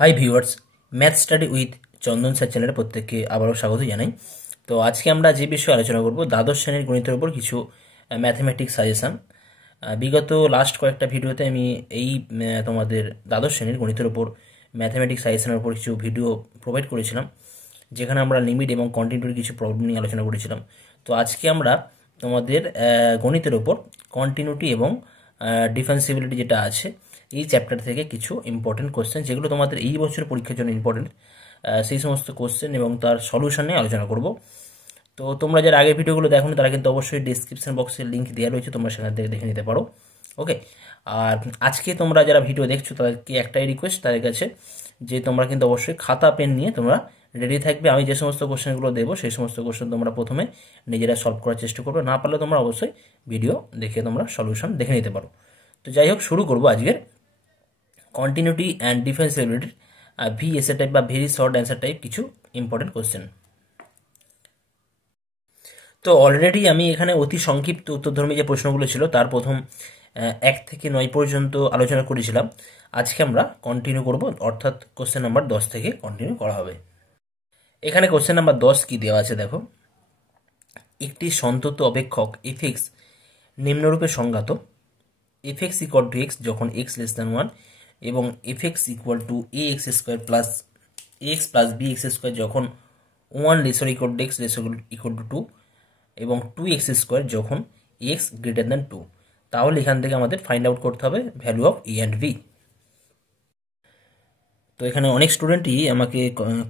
Hi viewers, math study with Chandan sir চ্যানেলে প্রত্যেককে আবারও স্বাগত জানাই। তো আজকে আমরা যে বিষয়ে আলোচনা করব দ্বাদশ শ্রেণীর গণিতের উপর কিছু ম্যাথমেটিক্স সাজেশান। বিগত লাস্ট কয়েকটা ভিডিওতে আমি এই তোমাদের দ্বাদশ শ্রেণীর গণিতের উপর ম্যাথমেটিক্স সাজেশানের উপর কিছু ভিডিও প্রোভাইড করেছিলাম, যেখানে আমরা লিমিট এবং কন্টিনিউটির কিছু প্রবলেম নিয়ে আলোচনা করেছিলাম। তো আজকে আমরা তোমাদের গণিতের উপর কন্টিনিউটি এবং ডিফারেন্সিবিলিটি যেটা আছে এই চ্যাপ্টার থেকে কিছু ইম্পর্টেন্ট কোশ্চেন, যেগুলো তোমাদের এই বছর পরীক্ষার জন্য ইম্পর্টেন্ট, সেই সমস্ত কোশ্চেন এবং তার সলিউশন নিয়ে আলোচনা করব। তো তোমরা যারা আগের ভিডিওগুলো দেখো তারা কিন্তু অবশ্যই ডিসক্রিপশন বক্সে লিঙ্ক দেওয়া রয়েছে, তোমরা সেখান থেকে দেখে নিতে পারো। ওকে, আর আজকে তোমরা যারা ভিডিও দেখছো তাদেরকে একটাই রিকোয়েস্ট তাদের কাছে, যে তোমরা কিন্তু অবশ্যই খাতা পেন নিয়ে তোমরা রেডি থাকবে। আমি যে সমস্ত কোশ্চেনগুলো দেবো সেই সমস্ত কোশ্চেন তোমরা প্রথমে নিজেরা সলভ করার চেষ্টা করবে, না পারলে তোমরা অবশ্যই ভিডিও দেখে তোমরা সলিউশন দেখে নিতে পারো। তো যাই হোক, শুরু করবো আজকের কন্টিনিউটি অ্যান্ড ডিফারেন্সিবিলিটির ভিএসএ টাইপ বা ভেরি শর্ট অ্যান্সার টাইপ কিছু ইম্পর্টেন্ট কোশ্চেন। তো অলরেডি আমি এখানে অতি সংক্ষিপ্ত উত্তরধর্মী যে প্রশ্নগুলো ছিল তার প্রথম 1 থেকে 9 পর্যন্ত আলোচনা করেছিলাম। আজকে আমরা কন্টিনিউ করব, অর্থাৎ কোশ্চেন নাম্বার 10 থেকে কন্টিনিউ করা হবে। এখানে কোশ্চেন নাম্বার 10 কি দেওয়া আছে দেখো, একটি সন্তত অপেক্ষক এফএক্স নিম্নরূপে সংজ্ঞাত। এফএক্স ইকুয়াল টু এক্স যখন এক্স লেস দ্যান 1 এবং f x equal to a x square plus x plus b x square যখন 1 lesser equal to x lesser equal to 2 এবং 2x স্কোয়ার যখন এক্স গ্রেটার দ্যান 2। তাহলে এখান থেকে আমাদের find out করতে হবে value of a and b. তো এখানে অনেক স্টুডেন্টই আমাকে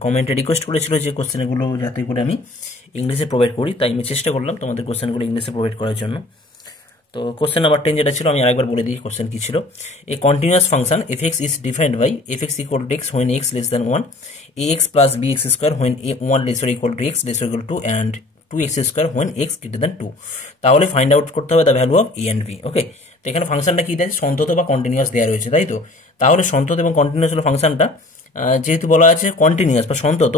কমেন্টে রিকোয়েস্ট করেছিল যে কোশ্চেনগুলো যাতে করে আমি ইংলিশে প্রোভাইড করি, তাই আমি চেষ্টা করলাম তোমাদের কোশ্চেনগুলো ইংলিশে প্রোভাইড করার জন্য। তো কোশ্চেন নাম্বার 10 যেটা ছিল আমি আরেকবার বলে দিই কোশ্চেন কি ছিল। A continuous function f x is defined by f x equal to x when x less than 1, a x plus b x square when a 1 lesser equal to x lesser equal to and 2x square when x greater than 2। তাহলে find out করতে হবে the value of a and b. Okay, তো এখানে ফাংশনটা কি দেয়, সন্তত বা continuous দেওয়া রয়েছে, তাই তো। তাহলে সন্তত এবং কন্টিনিউয়াস হলো ফাংশনটা, যেহেতু বলা আছে কন্টিনিউয়াস বা সন্তত,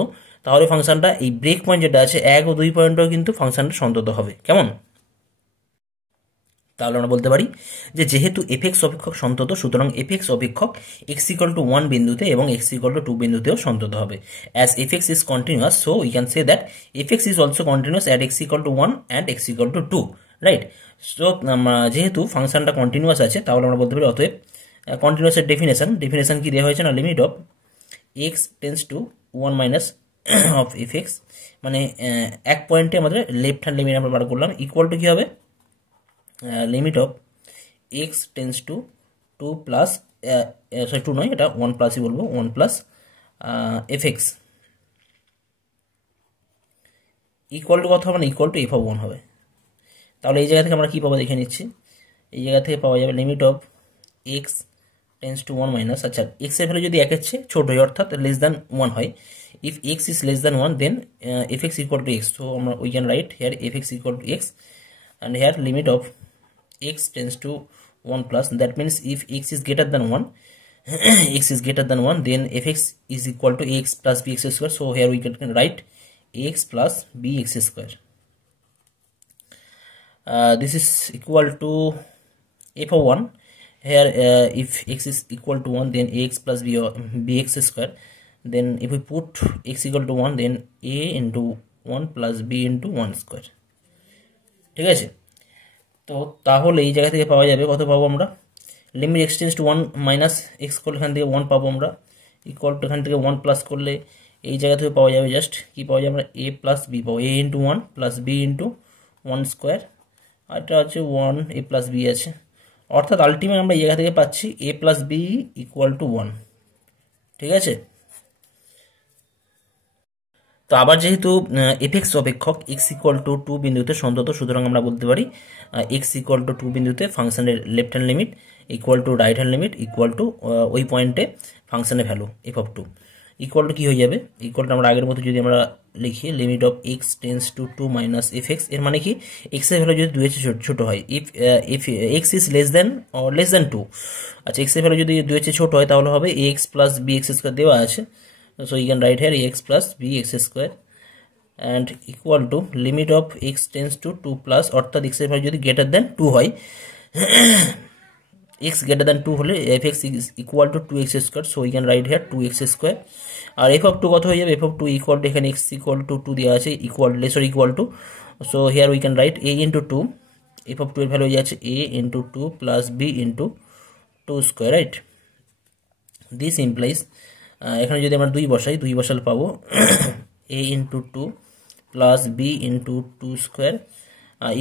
তাহলে ফাংশনটা এই ব্রেক পয়েন্ট যেটা আছে 1 ও 2 পয়েন্টও কিন্তু ফাংশনটা সন্তত হবে। কেমন? তাহলে আমরা বলতে পারি যে যেহেতু এফএক্স অপেক্ষক সন্তত, সুতরাং এফএক্স অপেক্ষক এক্স ইকুয়াল টু 1 বিন্দুতে এবং এক্স ইকুয়াল টু 2 বিন্দুতেও সন্তত হবে। As FX is continuous, so we can say that FX is also continuous at x equal to 1 and x equal to 2, right. So যেহেতু ফাংশনটা continuous আছে, তাহলে আমরা বলতে পারি অতএব কন্টিনিউয়াসের ডেফিনেশন কি দেওয়া হয়েছে না, limit of x tends two 1 minus of FX, মানে এক পয়েন্টে আমাদের লেফট হ্যান্ড লিমিট আমরা বার করলাম, ইকুয়াল টু কি হবে, limit of x tends to 2 plus sorry 2 নয়, এটা 1 প্লাসই বলবো, 1 প্লাস এফএক্স ইকুয়াল টু কত হবে না, ইকুয়াল টু এফ অফ 1 হবে। তাহলে এই জায়গা থেকে আমরা কী পাবো দেখে নিচ্ছি। এই জায়গা থেকে পাওয়া যাবে limit of x tends two 1 minus, আচ্ছা এক্সের ভ্যালু যদি একের চেয়ে ছোট হয় অর্থাৎ লেস দ্যান 1 হয়, if x is less than 1 then f x equal to x. So আমরা we can write here f x equal to x and here limit of x tends to 1 plus, that means if x is greater than 1 x is greater than 1 then fx is equal to x plus bx square, so here we can write x plus bx square. This is equal to f of 1, here if x is equal to 1 then ax plus bx square, then if we put x equal to 1 then a into 1 plus b into 1 square, ঠিক আছে। তো তাহলে এই জায়গা থেকে পাওয়া যাবে কত পাবো আমরা, limit x tends two 1 minus x করলে এখান থেকে 1 পাবো আমরা, ইকুয়াল টু এখান থেকে 1 প্লাস করলে এই জায়গা থেকে পাওয়া যাবে জাস্ট কি পাওয়া যাবে, আমরা এ প্লাস বি পাবো, a into 1 plus b into 1 square, আর এটা হচ্ছে 1 এ প্লাস বি আছে, অর্থাৎ আলটিমেট আমরা এই জায়গা থেকে পাচ্ছি এ প্লাস বি ইকুয়াল টু 1, ঠিক আছে। তো আবার যেহেতু এফএক্স অপেক্ষক এক্স ইকুয়াল টু 2 বিন্দুতে সন্তত, সুতরাং আমরা বলতে পারি এক্স ইকুয়াল টু 2 বিন্দুতে ফাংশনের left hand limit equal to right hand limit equal to ওই পয়েন্টে ফাংশনের value f of 2 equal to কী হয়ে যাবে, ইকুয়াল টু আমরা আগের মতো যদি আমরা লিখি limit of x tends to 2 minus F x, এর মানে কি এক্সের ভ্যালু যদি 2 এর চেয়ে ছোট হয়, if x is less than or less than 2, আচ্ছা এক্সের ভ্যালু যদি 2 এর চেয়ে ছোট হয় তাহলে হবে x plus b x square দেওয়া আছে, so you can write here x plus bx square and equal to limit of x tends to 2 plus, অর্থাৎ x এর ভ্যালু যদি গ্রেটার দেন 2 হয় x greater than 2 হলে fx is equal to 2x square, so we can write here 2x square. R f of 2 কত হয়ে যাবে, f of 2 equal to এখানে x equal to 2 দেওয়া আছে, equal less or equal to, so here we can write a into 2, f of 2 এর value হয়ে যাচ্ছে a into 2 plus b into 2 square, right? This implies এখানে যদি আমরা 2 বসাই, 2 বসালে পাবো a into 2 plus b into 2 square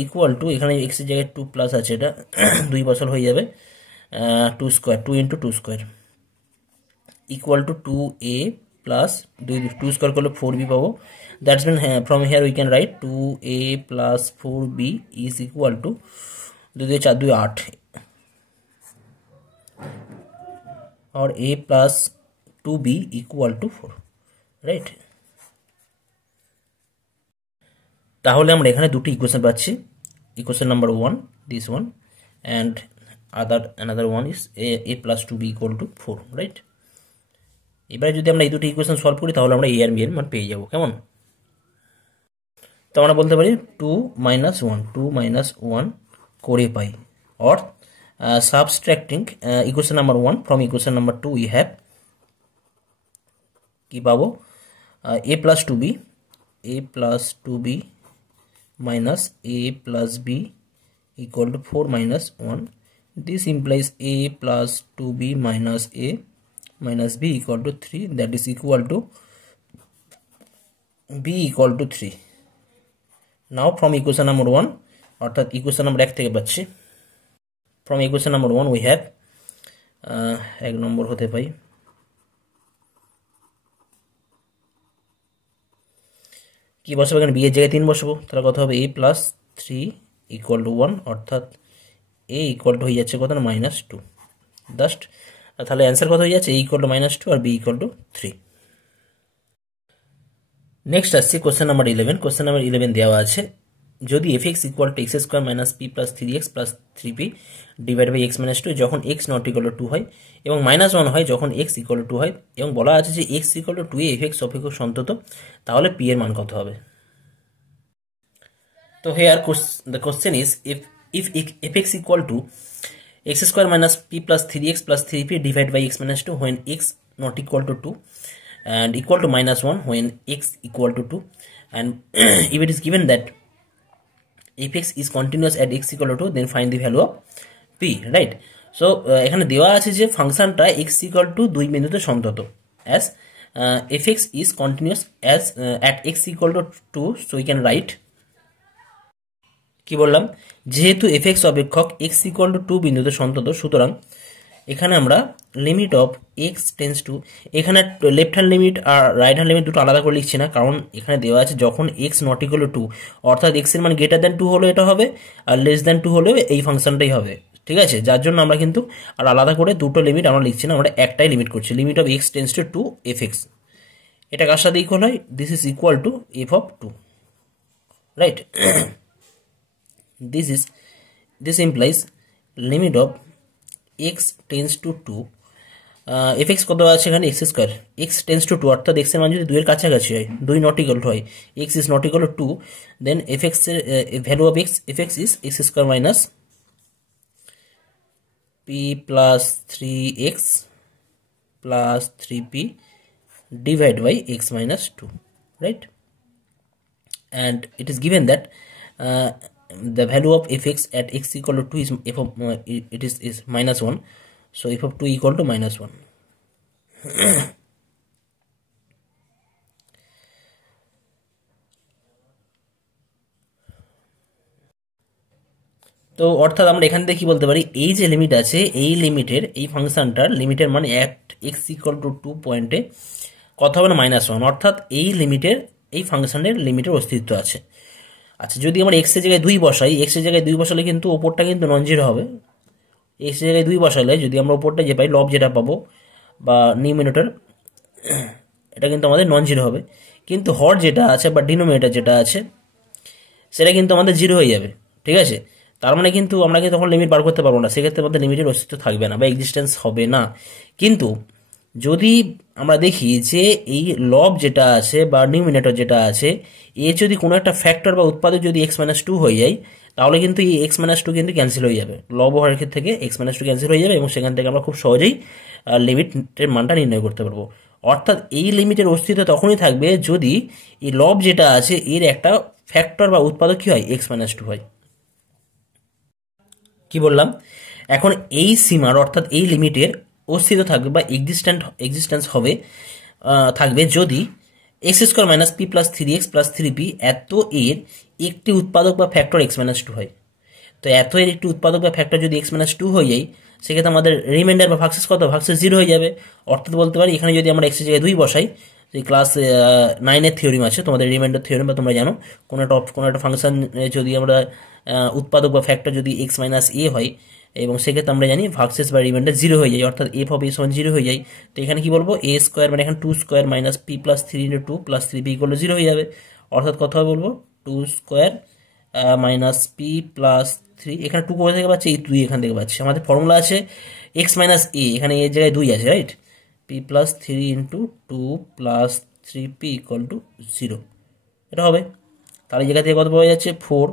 equal to, এখানে x এর জায়গায় 2 প্লাস আছে, এটা 2 বসাল হয়ে যাবে 2 square, 2 into 2 square equal to 2a plus 2 square করলে 4b পাবো. That's mean from here we can write 2a plus 4b is equal to 2 দিয়ে 4 2 8 or a plus 2b equal to 4, right? তাহলে আমরা এখানে দুটি ইকুয়েশন পাচ্ছি, equation number 1 this one and another one is a plus 2b equal to 4, right? এবারে যদি আমরা এই দুটি ইকুয়েশন সলভ করি তাহলে আমরা a আর b এর মান পেয়ে যাব, কেমন? তো আমরা বলতে পারি 2 1 করে পাই, or subtracting equation number 1 from equation number 2 we have কি পাবো, a plus 2b minus a plus b equal to 4 minus 1. This implies a plus 2b minus a minus b equal to 3, that is equal to b equal to 3. Now from equation number 1 অর্থাৎ equation number 1 থেকে পাচ্ছি, from equation number 1 we have এক নম্বর হতে পাই কি বসাবো, এখানে b এর জায়গায় 3 বসাবো, তাহলে কত হবে a plus 3 equal to 1, অর্থাৎ a equal to হয়ে যাচ্ছে কত না -2, জাস্ট তাহলে অ্যান্সার কত হয়ে যাচ্ছে, a equal to -2 আর b equal to 3. নেক্সট আসছে কোশ্চেন নাম্বার 11. কোশ্চেন নাম্বার 11 দেওয়া আছে, যদি fx equal to x square minus p plus 3x plus 3p divided by x minus 2 যখন x not equal to 2 হয় এবং -1 হয় যখন x equal to 2 হয়, এবং বলা আছে যে x equal to 2 A fx অপেক্ষক সন্তত, তাহলে p এর মান কত হবে? তো here the question is if fx equal to x square minus p plus 3x plus 3p divided by x minus 2 when x not equal to 2 and equal to -1 when x equal to 2, and if it is given that fx is continuous at x equal to 2, then find the value of p, right? So এখানে দেওয়া আছে যে ফাংশনটা x equal to 2 বিন্দুতে সন্তত, as fx is continuous as at x equal to 2, so we can write কি বললাম, যেহেতু fx অপেক্ষক x equal to 2 বিন্দুতে সন্তত, সুতরাং এখানে আমরা limit of x tends two, এখানে লেফট হ্যান্ড লিমিট আর রাইট হ্যান্ড লিমিট দুটো আলাদা করে লিখছি না, কারণ এখানে দেওয়া আছে যখন x নট ইকুয়াল টু 2, অর্থাৎ x এর মান গ্রেটার দ্যান 2 হলে এটা হবে আর লেস দ্যান 2 হলেও এই ফাংশনটাই হবে, ঠিক আছে? যার জন্য আমরা কিন্তু আর আলাদা করে দুটো লিমিট আমরা লিখছি না, আমরা একটাই লিমিট করছি, limit of x tends to 2 fx, এটা কার সাথে ইকুয়াল হয়, this is equal two f of 2, right? this implies limit of x tends to 2, fx কত আছে এখানে x square, x tends to 2 অর্থাৎ x এর মান যদি 2 এর কাছাকাছি হয়, 2 নট ইকুয়াল টু হয়, x is not equal to 2, then fx এর value of fx is x square minus p plus 3x plus 3p divided by x minus 2, right? And it is given that the value of fx at x equal to 2 is f of it is -1, so f of 2 equal to -1. তো অর্থাৎ আমরা এখান থেকে কি বলতে পারি, এই যে লিমিট আছে এই লিমিটের, এই ফাংশনটার লিমিটের মানে at x equal to 2 পয়েন্টে কত হবে না -1, অর্থাৎ এই লিমিটের, এই ফাংশনের লিমিটের অস্তিত্ব আছে। আচ্ছা, যদি আমরা x এর জায়গায় 2 বসাই, x এর জায়গায় 2 বসালে কিন্তু ওপরটা কিন্তু নন জিরো হবে, x এর জায়গায় 2 বসালে যদি আমরা ওপরটা যে পাই লব যেটা পাবো বা নিউমিনেটর, এটা কিন্তু আমাদের নন জিরো হবে, কিন্তু হর যেটা আছে বা ডিনোমিনেটর যেটা আছে সেটা কিন্তু আমাদের জিরো হয়ে যাবে, ঠিক আছে? তার মানে কিন্তু আমরা কিন্তু তখন লিমিট বার করতে পারবো না, সেক্ষেত্রে আমাদের লিমিটের অস্তিত্ব থাকবে না বা এক্সিস্টেন্স হবে না। কিন্তু যদি আমরা দেখি যে এই লব যেটা আছে বা নিউমিনেটর যেটা আছে এর যদি কোনো একটা ফ্যাক্টর বা উৎপাদক যদি এক্স মাইনাস টু হয়ে যায়, তাহলে কিন্তু এই এক্স মাইনাস টু কিন্তু ক্যান্সেল হয়ে যাবে, লব হওয়ার ক্ষেত্রে থেকে এক্স মাইনাস টু ক্যান্সেল হয়ে যাবে এবং সেখান থেকে আমরা খুব সহজেই লিমিটের মানটা নির্ণয় করতে পারবো। অর্থাৎ এই লিমিটের অস্তিত্ব তখনই থাকবে যদি এই লব যেটা আছে এর একটা ফ্যাক্টর বা উৎপাদক কি হয়, এক্স মাইনাস টু হয়। কি বললাম, এখন এই সীমার অর্থাৎ এই লিমিটের অস্তিত্ব থাকবে বা এক্সিস্টেন্স হবে থাকবে যদি x square minus p plus three x plus three P এত এর একটি উৎপাদক বা ফ্যাক্টর এক্স মাইনাস টু হয়। তো এত এর একটি উৎপাদক বা ফ্যাক্টর যদি এক্স মাইনাস টু হয়ে যায়, সেক্ষেত্রে আমাদের রিমাইন্ডার বা ভাগশেষ কত, ভাগশেষ জিরো হয়ে যাবে। অর্থাৎ বলতে পারি এখানে যদি আমরা এক্সের জায়গায় 2 বসাই, যে ক্লাস 9-এর থিওরিম আছে তোমাদের রিমাইন্ডার থিওরিম, বা তোমরা জানো কোনো একটা ফাংশন যদি আমরা উৎপাদক বা ফ্যাক্টর যদি এক্স মাইনাস এ হয়, এবং সেক্ষেত্রে আমরা জানি ভাগশেষ বা রিমাইন্ডার জিরো হয়ে যায়, অর্থাৎ এফ অফ এ সমান জিরো হয়ে যায়। তো এখানে কি বলবো, এ স্কোয়ার মানে এখানে 2 square minus p plus three into two plus three p equal zero হয়ে যাবে। অর্থাৎ কথা বলবো 2 square minus p plus three, এখানে 2 কোথা থেকে পাচ্ছি, এই 2 এখান থেকে পাচ্ছি। আমাদের ফর্মুলা আছে এক্স মাইনাস এ, এখানে এর জায়গায় 2 আছে, right. P plus three into two plus three p equal to zero, এটা হবে। তাহলে এই জায়গা থেকে কত পাওয়া যাচ্ছে, 4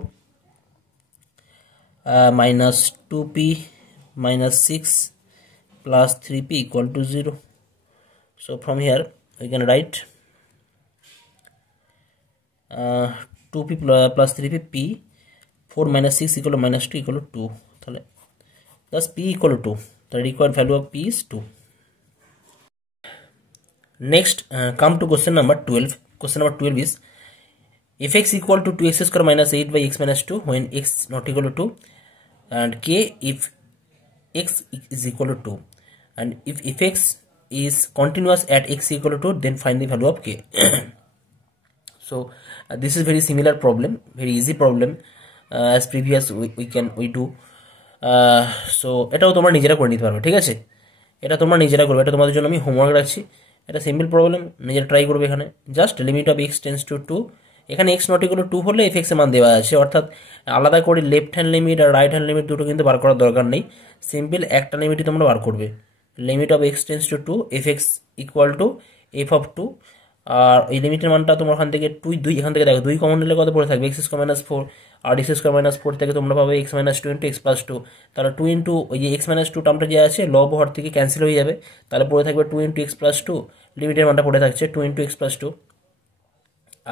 minus 2p minus 6 plus 3p equal to 0. So from here we can write 2p plus 3p, p 4 minus 6 equal to minus 2 equal to 2. Thus p equal to 2. The required value of p is 2. Next come to question number 12. Question number 12 is if x equal to 2x square minus 8 by x minus 2 when x not equal to 2, and k if x is equal to 2, and if x is continuous at x equal to 2, then find the value of k. So this is very similar problem, very easy problem as previous we do. So এটাও তোমরা নিজেরা করে নিতে পারবে, ঠিক আছে, এটা তোমরা নিজেরা করবে, এটা তোমাদের জন্য আমি হোমওয়ার্ক রাখছি। এটা সিম্পল প্রবলেম, নিজেরা ট্রাই করবে। এখানে just limit of x tends to 2, এখানে এক্স নট ইকুয়াল টু 2 হলে এফ এক্স এর মান দেওয়া আছে, অর্থাৎ আলাদা করে লেফট হ্যান্ড লিমিট আর রাইট হ্যান্ড লিমিট দুটো কিন্তু বার করার দরকার নেই, সিম্পল একটা লিমিটই তোমরা বার করবে। Limit of x tends to 2 F x equal to f of 2, আর এই লিমিটের মানটা তোমার ওখান থেকে 2 এখান থেকে দেখো 2 কমন নিলে কত পড়ে থাকবে, এক্স স্কোয়ার মাইনাস 4, আর এক্স স্কোয়ার মাইনাস 4 থেকে তোমরা পাবে x minus 2 into x plus 2। তাহলে 2 ইন্টু ওই যে এক্স মাইনাস 2 টার্মটা যে আছে লব হওয়ার থেকে ক্যান্সেল হয়ে যাবে, তাহলে পড়ে থাকবে 2 ইন্টু এক্স প্লাস 2, লিমিটের মানটা পড়ে থাকছে 2 ইন্টু এক্স প্লাস 2।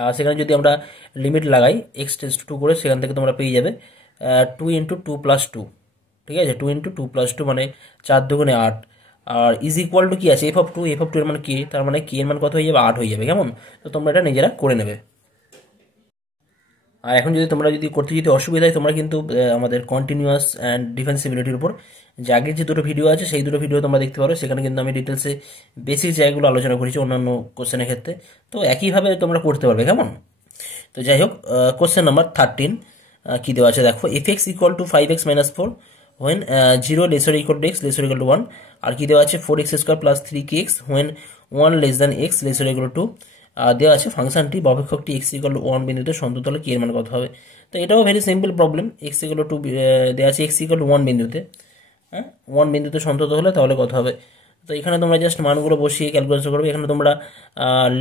আর সেখানে যদি আমরা লিমিট লাগাই এক্স টেন্স টু 2 করে, সেখান থেকে তোমরা পেয়ে যাবে 2 ইন্টু 2 প্লাস 2, ঠিক আছে, 2 ইন্টু 2 প্লাস 2 মানে 4 দুগুণে 8, আর ইজ ইকুয়াল টু কি আছে, এফ অফ 2, এফ অফ 2 এর মানে কে, তার মানে কে এর মান কত হয়ে যাবে, 8 হয়ে যাবে। কেমন, তো তোমরা এটা নিজেরা করে নেবে। আর এখন যদি তোমরা করতে অসুবিধা হয়, তোমরা কিন্তু আমাদের কন্টিনিউয়াস অ্যান্ড ডিফেন্সিবিলিটির উপর যে আগের যে দুটো ভিডিও আছে সেই দুটো ভিডিও তোমরা দেখতে পারো, সেখানে কিন্তু আমি ডিটেলসে বেসিক জায়গাগুলো আলোচনা করেছি অন্যান্য কোশ্চেনের ক্ষেত্রে, তো একইভাবে তোমরা করতে পারবে। কেমন, তো যাই হোক, কোশ্চেন নাম্বার 13 কি দেওয়া আছে দেখো, F x equal two 5x minus 4 when 0 lesser equal to x lesser equal to 1, আর কি দেওয়া আছে 4x square plus 3kx when 1 less than x lesser equal to 2, দেওয়া আছে ফাংশনটি বা অপেক্ষকটি x ইকুয়াল টু 1 বিন্দুতে সন্তত হলে কি এর মান কত হবে। তো এটাও very simple problem, x equal to দেওয়া আছে x ইকুয়াল টু 1 বিন্দুতে, হ্যাঁ 1 বিন্দুতে সন্তত হলে তাহলে কত হবে। তো এখানে তোমরা জাস্ট মানগুলো বসিয়ে ক্যালকুলেশন করবে। এখানে তোমরা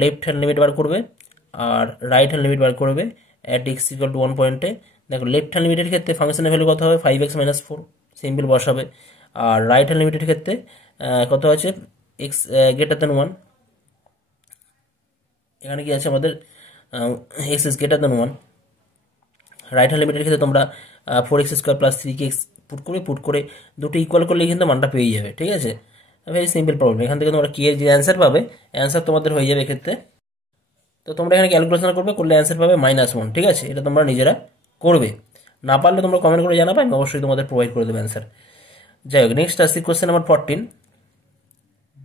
লেফট হ্যান্ড লিমিট বার করবে আর রাইট হ্যান্ড লিমিট বার করবে অ্যাট x ইকুয়াল টু 1 পয়েন্টে। দেখো লেফট হ্যান্ড লিমিটের ক্ষেত্রে ফাংশনের ভ্যালু কত হবে, 5x মাইনাস 4, সিম্পল বসাবে। আর রাইট হ্যান্ড লিমিটের ক্ষেত্রে কত আছে, x গ্রেটার দেন 1, এখানে কি আছে আমাদের x is greater than 1। Right hand লিমিটের ক্ষেত্রে তোমরা 4x square plus 3kx put করে দুটো ইকুয়াল করলেই কিন্তু মানটা পেয়ে যাবে, ঠিক আছে, ভেরি সিম্পল প্রবলেম। এখান থেকে তোমরা কি এর যে অ্যান্সার পাবে, অ্যান্সার তোমাদের হয়ে যাবে এক্ষেত্রে। তো তোমরা এখানে ক্যালকুলেশন করলে অ্যান্সার পাবে -1, ঠিক আছে, এটা তোমরা নিজেরা করবে। না পারলে তোমরা কমেন্ট করে জানাবে, আমি অবশ্যই তোমাদের প্রোভাইড করে দেবো অ্যান্সার। যাই হোক, নেক্সট আসছি কোশ্চেন নাম্বার 14।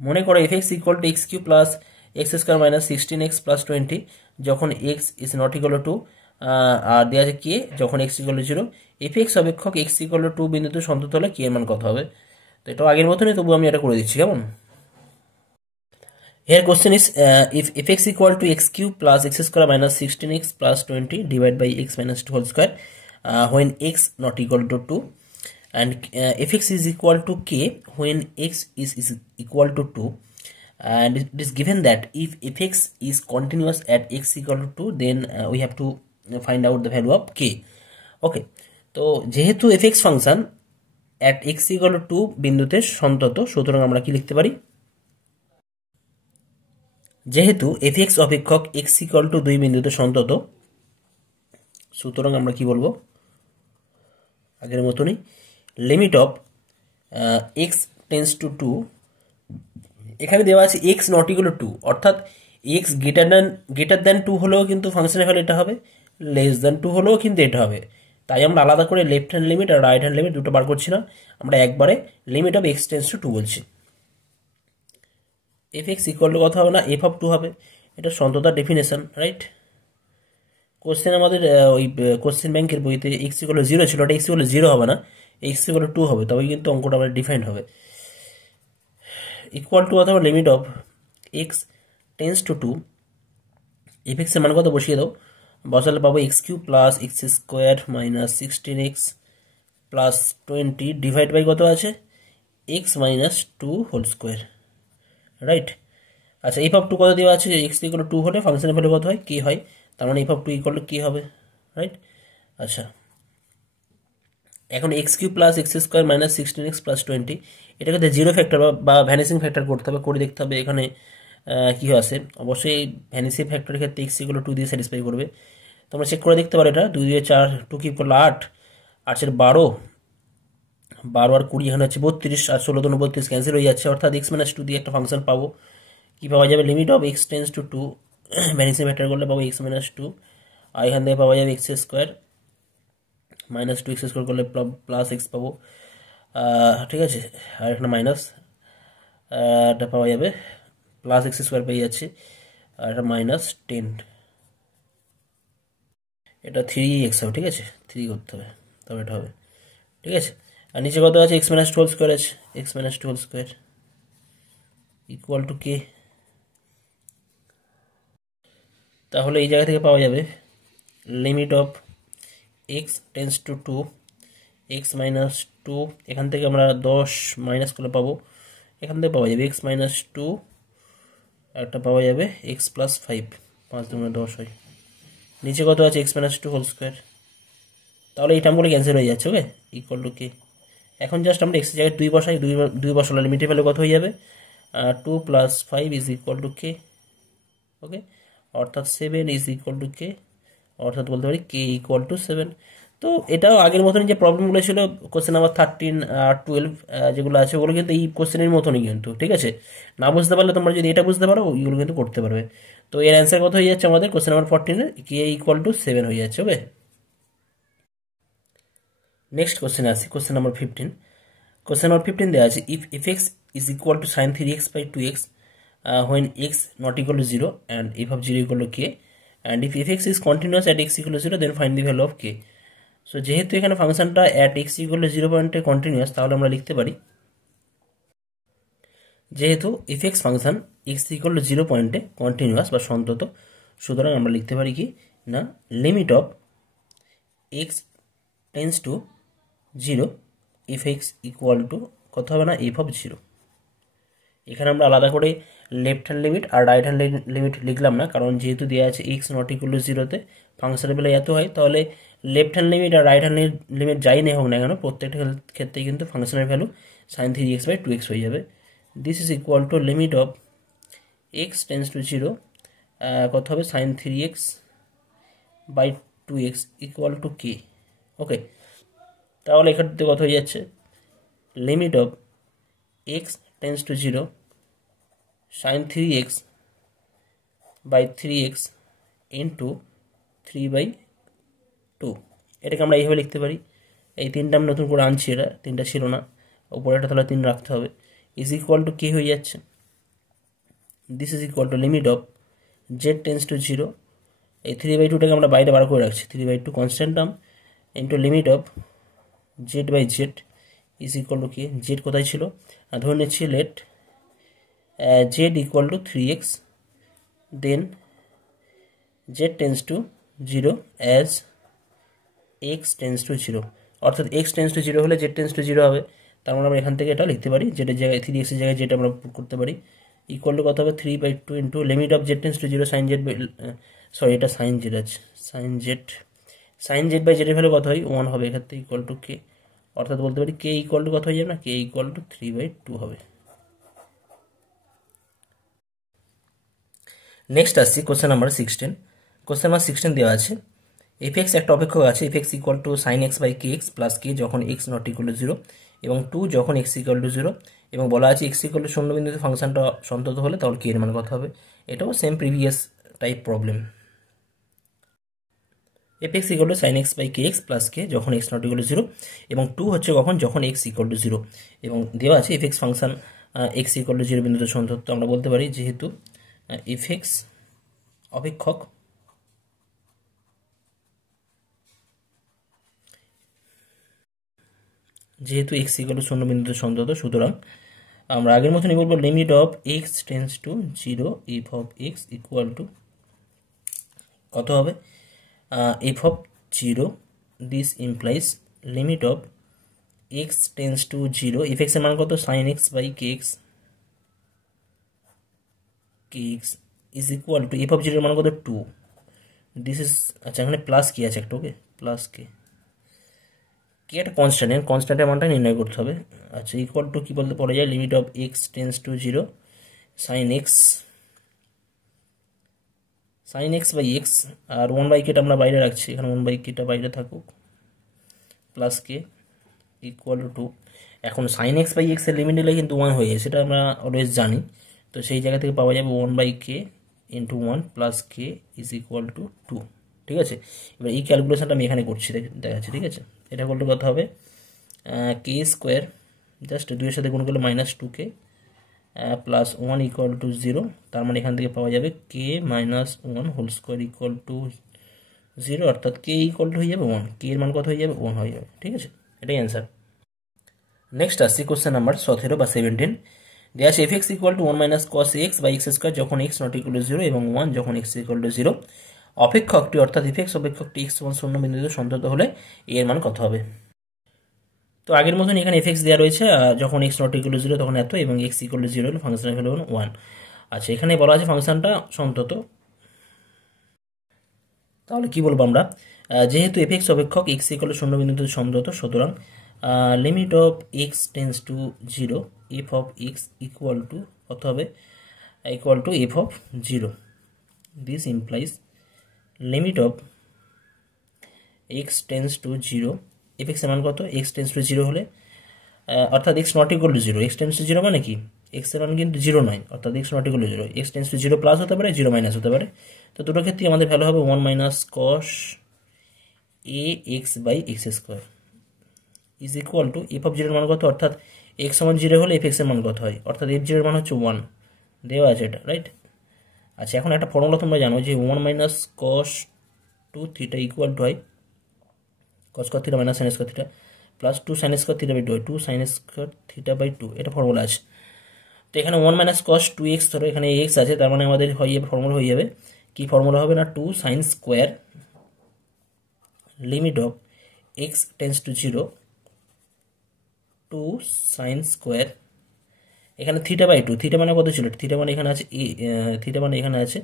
মনে করো f x equal to x cube plus x square minus 16x plus 20 যখন x is not equal to, আর দেওয়া আছে কে যখন x equal to 0, f x অপেক্ষক এক্স ইকুয়াল টু 2 বিন্দুতে সন্তত হলে কে এর মান কত হবে। তো এটাও আগের মতনই, তবু আমি এটা করে দিচ্ছি। কেমন, here question is if x equal to x cube plus x square minus 16x plus 20 divided by x minus 2 whole square when x not equal to 2, and if x is equal to k when x is equal to 2, and it is given that if fx is continuous at x equal to 2, then we have to find out the value of k. ওকে, তো যেহেতু fx function at x equal to 2 বিন্দুতে সন্তত, সুতরাং আমরা কি লিখতে পারি, যেহেতু fx অপেক্ষক x equal to 2 বিন্দুতে সন্তত, সুতরাং আমরা কি বলবো, আগের মতনই limit of x tends to 2, এখানে দেওয়া আছে x নট ইকুয়াল টু 2, অর্থাৎ x গ্রেটার দ্যান 2 হলেও কিন্তু ফাংশনের ভ্যালু এটা হবে, লেস দ্যান 2 হলেও কিন্তু এটা হবে। তাই আমরা আলাদা করে লেফট হ্যান্ড লিমিট আর রাইট হ্যান্ড লিমিট দুটো বার করছি না, আমরা একবারে limit of x tends to 2 বলছি। fx ইকুয়াল টু কথা হবে না, f অফ 2 হবে, এটা সন্ততার ডেফিনেশন, রাইট। কোশ্চেন আমাদের ওই কোশ্চেন ব্যাংকের বইতে x ইকুয়াল 0 ছিল, ওটা x ইকুয়াল 0 হবে না, x ইকুয়াল 2 হবে, তবে কিন্তু অঙ্কটা আবার ডিফাইন হবে। ইকুয়াল টু অথবা limit of x tends to 2, fx এর মান কত বসিয়ে দাও, বসালে পাবো x cube plus x square minus 16x plus 20 divide by কত আছে x minus 2 whole square, right. আচ্ছা, এফ অফ 2 কত দেওয়া আছে, x ইকুয়াল 2 হলে ফাংশনের ভ্যালু কত হয়, k হয়, তার মানে এফ অফ 2 ইকুয়াল কি হবে, রাইট। আচ্ছা, এখন x cube plus x square minus 16x plus 20, এটাকে জিরো ফ্যাক্টর বা ভ্যানিসিং ফ্যাক্টর করতে হবে, করে দেখতে হবে এখানে কি আসে। অবশ্যই ভ্যানিসিং ফ্যাক্টরের ক্ষেত্রে x ইকুয়াল 2 দিয়ে স্যাটিসফাই করবে, তোমরা চেক করে দেখতে পারো। এটা 2 দিয়ে 4, 2 কিউব করলে 8, 8 এর 12, 12 আর 20 এখানে হচ্ছে 32, আর 16 দুগুণ 32 ক্যান্সেল হয়ে যাচ্ছে, অর্থাৎ x মাইনাস 2 দিয়ে একটা ফাংশন পাবো। কি পাওয়া যাবে, limit of x tends to 2, vanishing factor করলে পাবো x মাইনাস 2, আর এখান থেকে পাওয়া যাবে x square minus 2x square করলে প্লাস এক্স পাবো, ঠিক আছে, আর এখানে মাইনাস এটা পাওয়া যাবে, প্লাস এক্স স্কোয়ার পেয়ে যাচ্ছে, আর এটা মাইনাস 10, এটা 3x হবে, ঠিক আছে, 3 করতে হবে তবে এটা হবে, ঠিক আছে। আর নিচে কত আছে, এক্স মাইনাস 2 হোল স্কোয়ার আছে, x minus 2 whole square equal to k. তাহলে এই জায়গা থেকে পাওয়া যাবে limit of x tends to 2, x minus 2, এখান থেকে আমরা 10 মাইনাস করলে পাবো, এখান থেকে পাওয়া যাবে x মাইনাস 2, একটা পাওয়া যাবে x প্লাস 5, 5 দুগুণে 10 হয়, নিচে কত আছে x মাইনাস 2 হোল স্কোয়ার, তাহলে এই টার্মগুলো ক্যান্সেল হয়ে যাচ্ছে, ওকে, ইকুয়াল টু কে। এখন জাস্ট আমরা x এর জায়গায় 2 বসাই, 2 বসালে লিমিটের ভ্যালু কত হয়ে যাবে, 2 plus 5 is equal to k, ওকে, অর্থাৎ 7 ইজ ইকুয়াল টু কে, অর্থাৎ বলতে পারি কে ইকুয়াল টু 7। তো এটাও আগের মতনই যে প্রবলেমগুলো ছিল কোশ্চেন নাম্বার 13 আর 12 যেগুলো আছে ওগুলো কিন্তু এই কোশ্চেনের মতনই কিন্তু, ঠিক আছে। না বুঝতে পারলে তোমরা যদি এটা বুঝতে পারো ওইগুলো কিন্তু করতে পারবে। তো এর অ্যান্সার কত হয়ে যাচ্ছে আমাদের question number 14 K equal to 7 হয়ে যাচ্ছে, ওকে। নেক্সট কোশ্চেনে আসি, কোশ্চেন নাম্বার 15। কোশ্চেন নাম্বার 15 দেওয়া আছে if f) is equal to sin 3x by 2x when x not equal to 0 and f of 0 equal to k, and if fx is continuous at x equal to 0 then find the value of k. So যেহেতু এখানে ফাংশনটা at x equal to 0 পয়েন্টে continuous, তাহলে আমরা লিখতে পারি, যেহেতু FX function x equal to 0 পয়েন্টে কন্টিনিউয়াস বা সন্তত, সুতরাং আমরা লিখতে পারি কি না, limit of x tends to 0 f x equal to কত হবে না, এফ অফ 0। এখানে আমরা আলাদা করে লেফট হ্যান্ড লিমিট আর রাইট হ্যান্ড লিমিট লিখলাম না, কারণ যেহেতু দেওয়া আছে এক্স নট ইকুয়াল টু 0তে ফাংশনের বেলায় এত হয়, তাহলে লেফট হ্যান্ড লিমিট আর রাইট হ্যান্ড লিমিট যাই নেই হোক না কেন, প্রত্যেকটা ক্ষেত্রেই কিন্তু ফাংশনের value sin 3x by 2x হয়ে যাবে। This is equal to limit of x tends to 0, কত হবে sin 3x by 2x equal to k, okay. তাহলে এখান থেকে কত হয়ে যাচ্ছে, limit of x tends to 0 sin 3x by 3x into 3/2, এটাকে আমরা এইভাবে লিখতে পারি। এই তিনটা আমি নতুন করে আনছি, এটা তিনটা ছিল না, উপরে একটা তাহলে 3 রাখতে হবে, ইজ ইকুয়াল টু কে হয়ে যাচ্ছে। This is equal to limit of z tends to 0, এই 3/2টাকে আমরা বাইরে বার করে রাখছি, 3/2 constant term into limit of z by z is equal to k. Z কোথায় ছিল, ধরে নিচ্ছি let z equal to 3x, then z tends to 0 as x tends to 0, অর্থাৎ এক্স টেন্স টু 0 হলে জেড টেন্স টু 0 হবে, তার মানে আমরা এখান থেকে এটা লিখতে পারি, জেডের জায়গায় 3x এর জায়গায় যেটা আমরা পুট করতে পারি, ইকুয়াল টু কত হবে 3/2 into limit of z tends to zero sine Z, sorry এটা সাইন জেড আছে, সাইন জেড বাই জেডের ভ্যালু কত হয় 1 হবে এক্ষেত্রে, ইকুয়াল টু কে, অর্থাৎ বলতে পারি কে ইকুয়াল টু কত হয়ে যাবে না, কে ইকুয়াল টু 3/2 হবে। নেক্সট আসছি কোশ্চেন নাম্বার 16। কোশ্চেন নাম্বার 16 দেওয়া আছে এফএক্স একটা অপেক্ষক আছে, f x equal to sine x by k x plus k যখন এক্স নট ইকুয়াল টু 0 এবং 2 যখন এক্স ইকুয়াল টু 0, এবং বলা আছে এক্স ইকুয়াল টু 0 বিন্দুতে ফাংশনটা সন্তত হলে তাহলে কে এর মান কত হবে। এটাও same previous type problem. F x equal to sine x by k x plus k যখন এক্স নট ইকুয়াল টু 0 এবং 2 হচ্ছে যখন এক্স ইকুয়াল টু 0, এবং দেওয়া আছে FX function x equal to 0 বিন্দুতে সন্তত। আমরা বলতে পারি যেহেতু এফএক্স অপেক্ষক যেহেতু এক্স ইকুয়াল টু 0 বিন্দুতে সন্তত, সুতরাং আমরা আগের মতনই বলবো limit of x tends to 0 f of x equal to কত হবে f of 0, this implies limit of x tends to 0 f x এর মান কত sine x by k x is equal to f of 0 এর মান কত 2, this is, আচ্ছা এখানে প্লাস কি আছে একটা, ওকে প্লাস কে একটা কনস্ট্যান্টের মানটা নির্ণয় করতে হবে। আচ্ছা ইকুয়াল টু কি বলতে পড়ে যায় limit of x tends to 0 sine x by x, আর 1/kটা আমরা বাইরে রাখছি, এখানে 1/kটা বাইরে থাকুক, প্লাস কে ইকুয়াল টু 2। এখন সাইন এক্স বাই এক্স এর লিমিট নিলে কিন্তু 1 হয়ে যায়, সেটা আমরা অলওয়েজ জানি। তো সেই জায়গা থেকে পাওয়া যাবে 1/k into 1 plus K is equal to 2। ঠিক আছে, এবার এই ক্যালকুলেশনটা আমি এখানে করছি, দেখাচ্ছি। ঠিক আছে, এটা করলে কত হবে কে স্কোয়ার, জাস্ট 2 এর সাথে গুণ করলে -2k প্লাস 1 ইকুয়াল টু 0, তার মানে এখান থেকে পাওয়া যাবে k minus 1 whole square equal to 0, অর্থাৎ কে ইকুয়াল টু হয়ে যাবে 1, কে এর মান কত হয়ে যাবে 1 হয়ে যাবে। ঠিক আছে, এটাই অ্যান্সার। নেক্সট আসছি কোশ্চেন নাম্বার 17 বা 17। দেওয়া আছে f x equal to 1 minus cos x by x square যখন এক্স নট ইকুয়াল টু 0 এবং 1 যখন এক্স ইকুয়াল টু 0, অপেক্ষকটি অর্থাৎ এফএক্স অপেক্ষকটি এক্স সমান 0 বিন্দুতে সন্তত হলে এর মান কত হবে। তো আগের মতন এখানে এফএক্স দেওয়া রয়েছে, যখন এক্স নট ইকুয়াল টু 0 তখন এত, এবং এক্স ইকুয়াল টু 0 হলে ফাংশনের ভ্যালু 1। আচ্ছা এখানে বলা আছে ফাংশনটা সন্তত, তাহলে কি বলবো আমরা, যেহেতু এফএক্স অপেক্ষক এক্স ইকুয়াল টু 0 বিন্দুতে সন্তত, সুতরাং limit of x tends to 0 f of x equal to কত হবে, equal to f of 0, this implies limit of x tends to 0 f x এর মান কত, এক্স টেন্স টু 0 হলে, অর্থাৎ x not equal to 0, x tends to 0 মানে কি x এর মান কিন্তু 0 নয়, অর্থাৎ x not equal to 0, x tends to 0 plus হতে পারে, 0 মাইনাস হতে পারে। তো দুটো ক্ষেত্রে আমাদের ভ্যালু হবে 1 minus cos a x by x square is equal to f of 0 এর মান কত, অর্থাৎ এক্স সমান 0 হলে এফ এক্স এর মান কত হয়, অর্থাৎ এফ 0 এর মান হচ্ছে 1, দেওয়া আছে এটা, রাইট। আচ্ছা এখন একটা ফর্মুলা তোমরা জানো যে 1 minus cos 2 theta equal to হয় cos square theta minus sine square theta plus 2 sine square theta by 2, 2 sine square theta by 2, এটা ফর্মুলা আছে। তো এখানে 1 মাইনাস কস 2x, ধরো এখানে এক্স আছে, তার মানে আমাদের হয়ে যাবে ফর্মুলা হয়ে যাবে কি, ফর্মুলা হবে না 2 sine square limit of x tends to 0 2 sine square, এখানে থিটা বাই 2, থিটা মানে কত ছিল, থিটা মানে এখানে আছে থিটা মানে এখানে আছে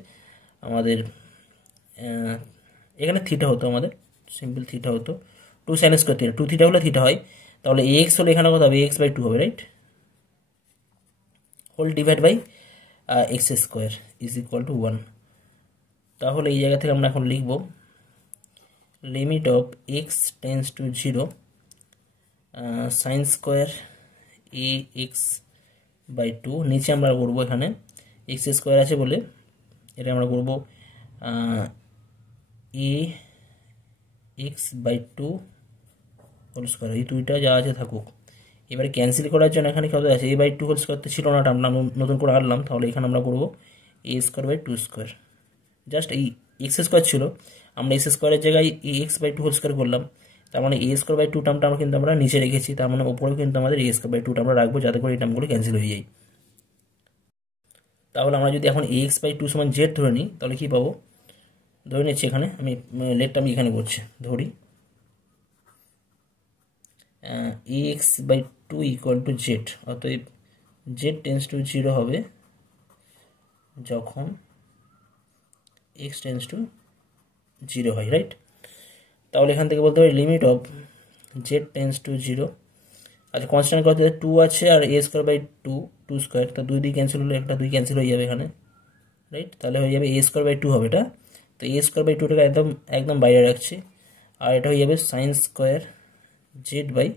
আমাদের, এখানে থিটা হতো আমাদের, সিম্পল থিটা হতো, 2 সাইন স্কোয়ার থিটা, 2 থিটা হলে থিটা হয়, তাহলে এক্স হলে এখানে কত হবে এক্স বাই 2 হবে, right, whole divide by x square is equal to 1। তাহলে এই জায়গা থেকে আমরা এখন লিখব limit of x tends to 0 sine square a x by 2, নিচে আমরা করবো এখানে এক্স স্কোয়ার আছে বলে এটা আমরা করবো এ এক্স বাই 2 হোল স্কোয়ার, এই দুইটা যা আছে থাকুক। এবারে ক্যান্সেল করার জন্য এখানে কত আছে এ বাই 2 হোল স্কোয়ার তো ছিল না, আমরা নতুন করে আনলাম, তাহলে এখানে আমরা করবো এ স্কোয়ার বাই 2 স্কোয়ার, জাস্ট এই এক্স স্কোয়ার ছিল, আমরা এক্স স্কোয়ারের জায়গায় এ এক্স বাই 2 হোল স্কোয়ার করলাম, তার মানে এ স্কোয়ার বাই 2 টার্মটা আমরা কিন্তু আমরা নিচে রেখেছি, তার মানে উপরেও কিন্তু আমাদের এ স্কোয়ার বাই 2 টার্মটা রাখবো, যাতে করে এই টার্মগুলো ক্যান্সেল হয়ে যায়। তাহলে আমরা যদি এখন এ এক্স বাই 2 সমান জেড ধরে নিই, তাহলে কী পাবো, ধরে নিচ্ছি এখানে আমি লেটটা আমি এখানে করছি, ধরি a x by 2 equal to z, অতএব জেড টেন্স টু 0 হবে যখন এক্স টেন্স টু জিরো হয়, রাইট? তাহলে এখান থেকে বলতে পারি limit of z tends to zero. আচ্ছা, কনস্ট্যান্ট কত আছে? 2 আছে, আর a square by two square, তো দুই ক্যান্সেল হলে একটা 2 ক্যান্সেল হয়ে যাবে এখানে, রাইট? তাহলে হয়ে যাবে এ স্কোয়ার বাই 2 হবে এটা। তো এ স্কোয়ার বাই 2টাকে একদম একদম বাইরে রাখছি, আর এটা হয়ে যাবে sine square z by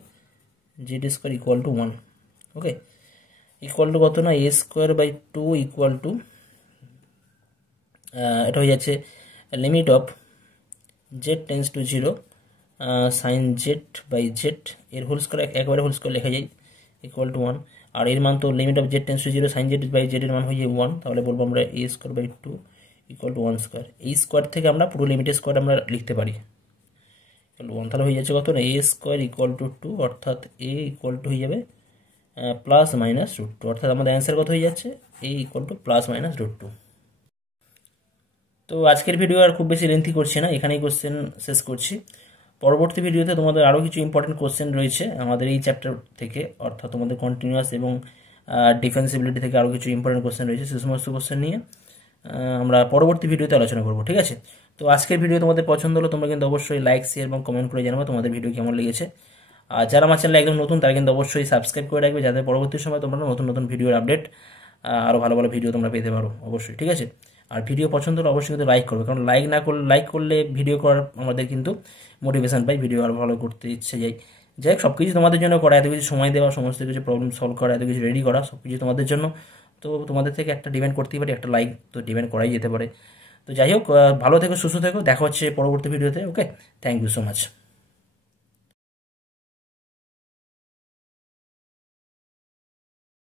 z square equal to 1। Okay, equal to কত না, a square by 2 equal to, এটা হয়ে যাচ্ছে limit of z tends to zero sine z by z, এর হোল স্কোয়ার একবারে হোল স্কোয়ার লেখা যায়, ইকুয়াল টু 1। আর এর মান তো limit of z tends to zero sine z by z এর মান হয়ে যায় 1, তাহলে বলবো আমরা এ square by 2 equal to 1 square. এই স্কোয়ার থেকে আমরা পুরো লিমিটের স্কোয়ার আমরা লিখতে পারি, ইকুয়াল টু 1। তাহলে হয়ে যাচ্ছে কত না, এ স্কোয়ার ইকুয়াল টু 2, অর্থাৎ এ ইকুয়াল টু হয়ে যাবে প্লাস মাইনাস রুট 2, অর্থাৎ আমাদের অ্যান্সার কত হয়ে যাচ্ছে, a equal to plus minus root 2। তো আজকের ভিডিও আর খুব বেশি লেন্থি করছি না, এখানেই কোশ্চেন শেষ করছি। পরবর্তী ভিডিওতে তোমাদের আরও কিছু ইম্পর্টেন্ট কোশ্চেন রয়েছে আমাদের এই চ্যাপ্টার থেকে, অর্থাৎ তোমাদের কন্টিনিউয়াস এবং ডিফেন্সিবিলিটি থেকে আরও কিছু ইম্পর্টেন্ট কোশ্চেন রয়েছে, সে সমস্ত কোশ্চেন নিয়ে আমরা পরবর্তী ভিডিওতে আলোচনা করবো, ঠিক আছে? তো আজকের ভিডিও তোমাদের পছন্দ হলো তোমরা কিন্তু অবশ্যই লাইক, শেয়ার এবং কমেন্ট করে জানাবো তোমাদের ভিডিও কেমন লেগেছে। আর যারা আমার চ্যানেলে একদম নতুন তারা কিন্তু অবশ্যই সাবস্ক্রাইব করে রাখবে, যাতে পরবর্তী সময় তোমরা নতুন নতুন ভিডিওর আপডেট, আরও ভালো ভালো ভিডিও তোমরা পেতে পারো অবশ্যই, ঠিক আছে? আর ভিডিও পছন্দ হলে অবশ্যই কিন্তু লাইক করবে, কারণ লাইক করলে ভিডিও করার আমাদের কিন্তু মোটিভেশন পাই, ভিডিও আরও ভালো করতে ইচ্ছে যাই। যাই হোক, সব কিছু তোমাদের জন্য করা, এত কিছু সময় দেওয়া, সমস্ত কিছু প্রবলেম সলভ করা, এত কিছু রেডি করা, সব কিছু তোমাদের জন্য। তো তোমাদের থেকে একটা ডিমান্ড করতেই পারি, একটা লাইক তো ডিমান্ড করাই যেতে পারে। তো যাই হোক, ভালো থেকো, সুস্থ থেকো, দেখা হচ্ছে পরবর্তী ভিডিওতে। ওকে, থ্যাংক ইউ সো মাচ।